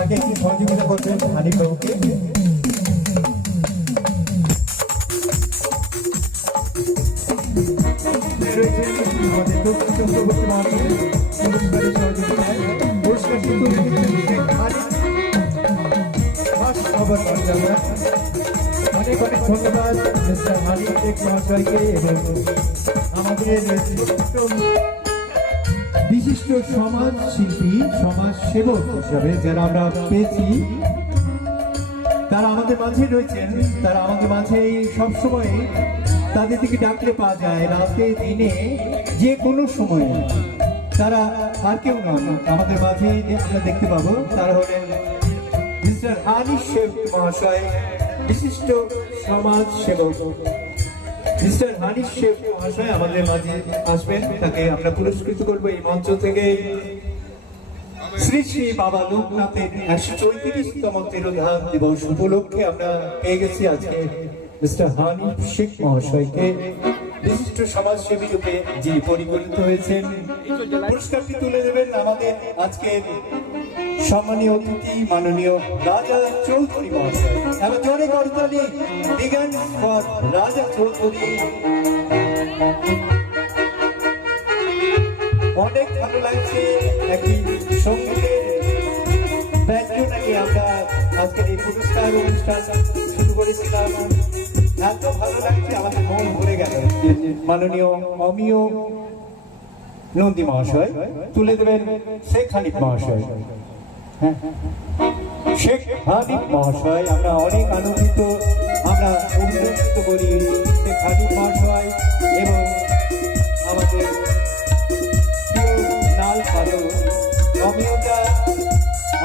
তাকে একটু সহযোগিতা করবেন হানিফ বাবুকে। খবর আমরা অনেক অনেক ধন্যবাদ মিস্টার হানিফ শেখ মহাশয়কে এবং আমাদের বিশিষ্ট সমাজ শিল্পী, সমাজ সেবক হিসাবে যারা আমরা পেয়েছি, তারা আমাদের মাঝে রয়েছেন, তারা আমাদের মাঝে সবসময় তাদের দিকে ডাকলে পাওয়া যায় রাতে, দিনে, যে কোনো সময়ে। তারা আর কেউ নন, আমাদের মাঝে আমরা দেখতে পাবো, তারা হলেন মিস্টার আনিস শেখ মহাশয়, বিশিষ্ট সমাজ সেবক। মিস্টার হানিফ শেখ মহাশয় আমাদের মাঝে আসবেন। তাকে আমরা পুরস্কৃত করব এই মঞ্চ থেকে। শ্রী শ্রী বাবা লোকনাথের একশো চৌত্রিশতম তিরোধান দিবস উপলক্ষে আমরা পেয়ে গেছি আজকে মিস্টার হানিফ শেখ মহাশয়কে। বিশিষ্ট সমাজসেবী রূপে যিনি পরিগণিত হয়েছেন পুরস্কারটি তুলে দেবেন আমাদের আজকের সম্মানীয় অতিথি, মাননীয় রাজা চৌধুরী মহাশয়। এবার জোরে করতালি বিজ্ঞান রাজা চৌধুরী। অনেক ভালো লাগছে একটি সঙ্গীতের নাকি আমরা আজকের এই পুরস্কার অনুষ্ঠান শুরু করেছিলাম। এত ভালো লাগছে, আমাদের মন ভরে গেল। মাননীয় অমিয় নন্দী মহাশয়, তুলে দেবেন শেখ হানিফ মহাশয়। হ্যাঁ শেখ হানিফ মহাশয়, আমরা অনেক আনন্দিত, আমরা অভিনন্দিত করি।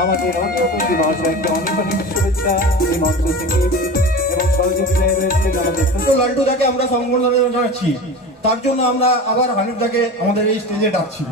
আমাদের অনিয়পন্থী মহাশয়কে অনেক অনেক শুভেচ্ছা এই মঞ্চ থেকে। এবং সহযোগিতায় রয়েছে তো আমরা সম্বর্ধনা জানাচ্ছি। তার জন্য আমরা আবার হানিফদাকে আমাদের এই স্টেজে ডাকছি।